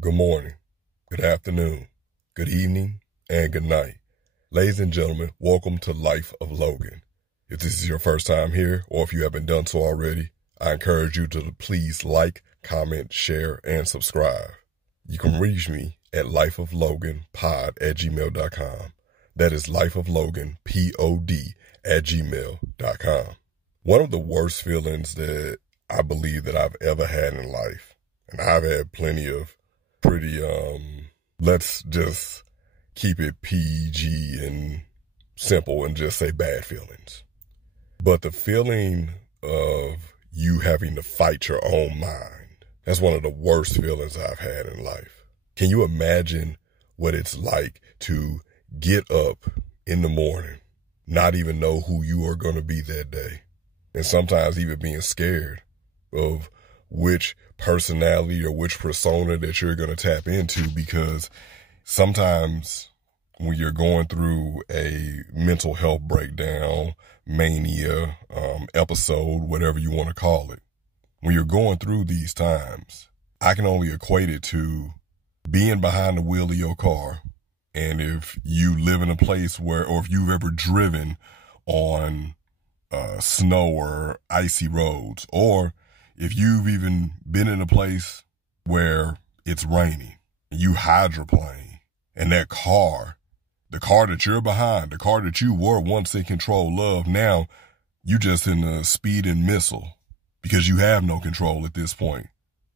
Good morning, good afternoon, good evening, and good night. Ladies and gentlemen, welcome to Life of Logan. If this is your first time here, or if you haven't done so already, I encourage you to please like, comment, share, and subscribe. You can reach me at lifeofloganpod@gmail.com. That is lifeofloganpod@gmail.com. One of the worst feelings that I believe that I've ever had in life, and I've had plenty of pretty, let's just keep it PG and simple and just say bad feelings. But the feeling of you having to fight your own mind, that's one of the worst feelings I've had in life. Can you imagine what it's like to get up in the morning, not even know who you are going to be that day, and sometimes even being scared of which personality or which persona that you're going to tap into, because sometimes when you're going through a mental health breakdown, mania, episode, whatever you want to call it, when you're going through these times, I can only equate it to being behind the wheel of your car. And if you live in a place where, or if you've ever driven on snow or icy roads, or if you've even been in a place where it's raining, you hydroplane, and that car, the car that you're behind, the car that you were once in control of, now you just in a speeding missile because you have no control at this point.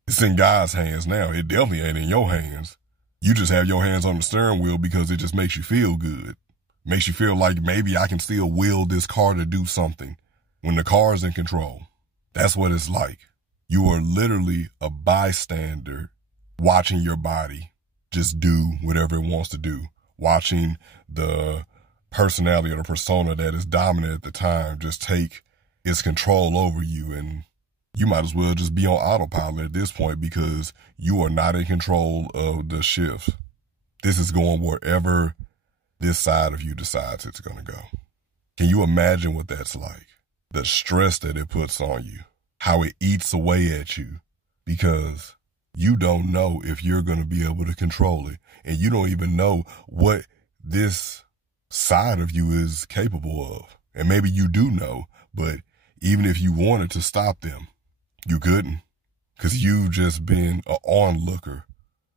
It's in God's hands now. It definitely ain't in your hands. You just have your hands on the steering wheel because it just makes you feel good. Makes you feel like maybe I can still will this car to do something when the car's in control. That's what it's like. You are literally a bystander watching your body just do whatever it wants to do, watching the personality or the persona that is dominant at the time just take its control over you. And you might as well just be on autopilot at this point because you are not in control of the shift. This is going wherever this side of you decides it's going to go. Can you imagine what that's like? The stress that it puts on you. How it eats away at you because you don't know if you're going to be able to control it. And you don't even know what this side of you is capable of. And maybe you do know, but even if you wanted to stop them, you couldn't, because you've just been an onlooker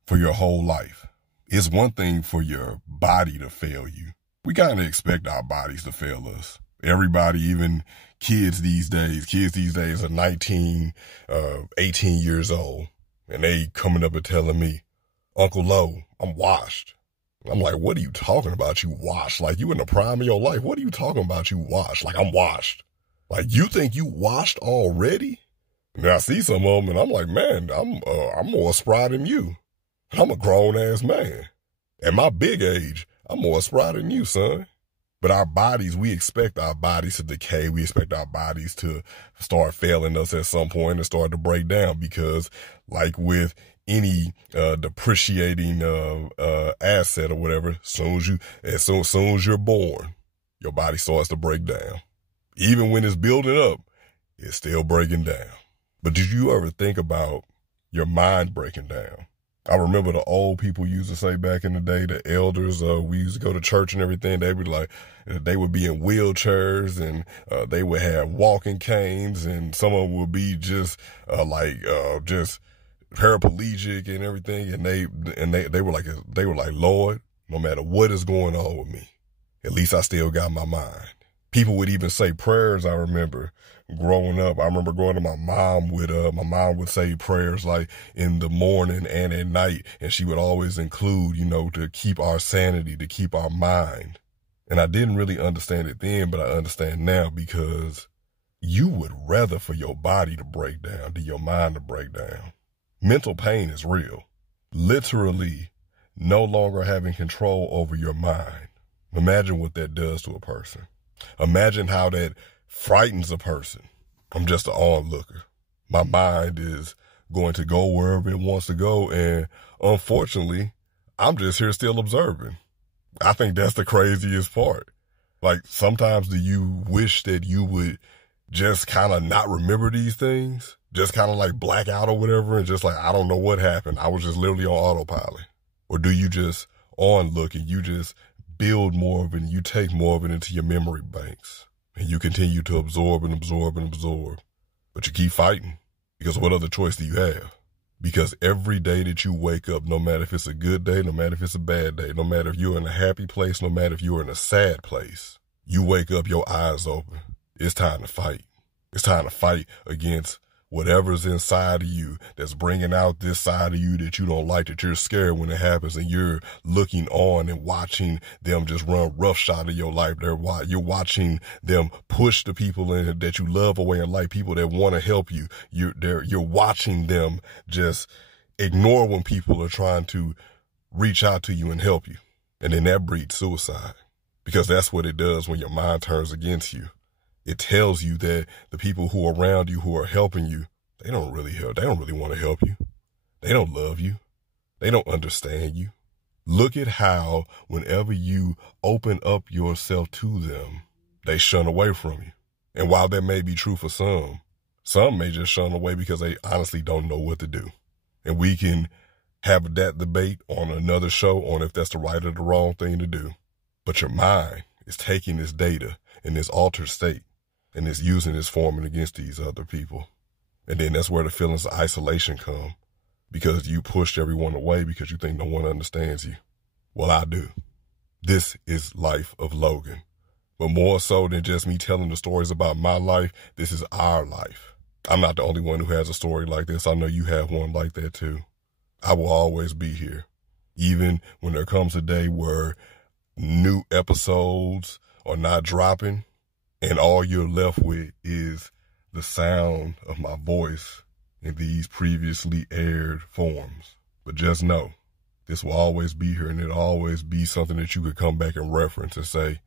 for your whole life. It's one thing for your body to fail you. We kind of expect our bodies to fail us. Everybody, even kids these days are 19, 18 years old, and they coming up and telling me, Uncle Lo, I'm washed. I'm like, what are you talking about, you washed? Like, you in the prime of your life. What are you talking about, you washed? Like, I'm washed. Like, you think you washed already? And I see some of them, and I'm like, man, I'm more spry than you. I'm a grown-ass man. At my big age, I'm more spry than you, son. But our bodies, we expect our bodies to decay. We expect our bodies to start failing us at some point and start to break down because, like with any depreciating asset or whatever, as soon as you're born, your body starts to break down. Even when it's building up, it's still breaking down. But did you ever think about your mind breaking down? I remember the old people used to say back in the day, the elders, we used to go to church and everything. They would they would be in wheelchairs and they would have walking canes, and some of them would be just just paraplegic and everything. And they were like, Lord, no matter what is going on with me, at least I still got my mind. People would even say prayers. I remember growing up. I remember going to my mom would say prayers like in the morning and at night. And she would always include, to keep our sanity, to keep our mind. And I didn't really understand it then, but I understand now, because you would rather for your body to break down than your mind to break down. Mental pain is real. Literally no longer having control over your mind. Imagine what that does to a person. Imagine how that frightens a person. I'm just an onlooker. My mind is going to go wherever it wants to go, and unfortunately, I'm just here still observing. I think that's the craziest part. Like, sometimes do you wish that you would just kind of not remember these things? just kind of like black out or whatever and just like, I don't know what happened. I was just literally on autopilot. Or do you just look and you just build more of it and you take more of it into your memory banks and you continue to absorb and absorb and absorb, but you keep fighting because what other choice do you have? Because every day that you wake up, no matter if it's a good day, no matter if it's a bad day, no matter if you're in a happy place, no matter if you're in a sad place, you wake up, your eyes open. It's time to fight. It's time to fight against whatever's inside of you that's bringing out this side of you that you don't like, that you're scared when it happens, and you're looking on and watching them just run roughshod of your life. You're watching them push the people in that you love away in life, people that want to help you. You're watching them just ignore when people are trying to reach out to you and help you. And then that breeds suicide, because that's what it does when your mind turns against you. It tells you that the people who are around you, who are helping you, they don't really help. They don't really want to help you. They don't love you. They don't understand you. Look at how whenever you open up yourself to them, they shun away from you. And while that may be true for some may just shun away because they honestly don't know what to do. And we can have that debate on another show on if that's the right or the wrong thing to do. But your mind is taking this data in this altered state and it's using this forming against these other people. And then that's where the feelings of isolation come, because you pushed everyone away because you think no one understands you. Well, I do. This is Life of Logan. But more so than just me telling the stories about my life, this is our life. I'm not the only one who has a story like this. I know you have one like that too. I will always be here. Even when there comes a day where new episodes are not dropping and all you're left with is the sound of my voice in these previously aired forms. But just know, this will always be here, and it'll always be something that you could come back and reference and say,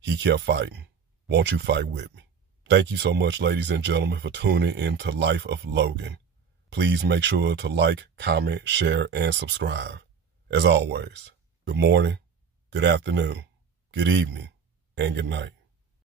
he kept fighting. Won't you fight with me? Thank you so much, ladies and gentlemen, for tuning in to Life of Logan. Please make sure to like, comment, share, and subscribe. As always, good morning, good afternoon, good evening, and good night.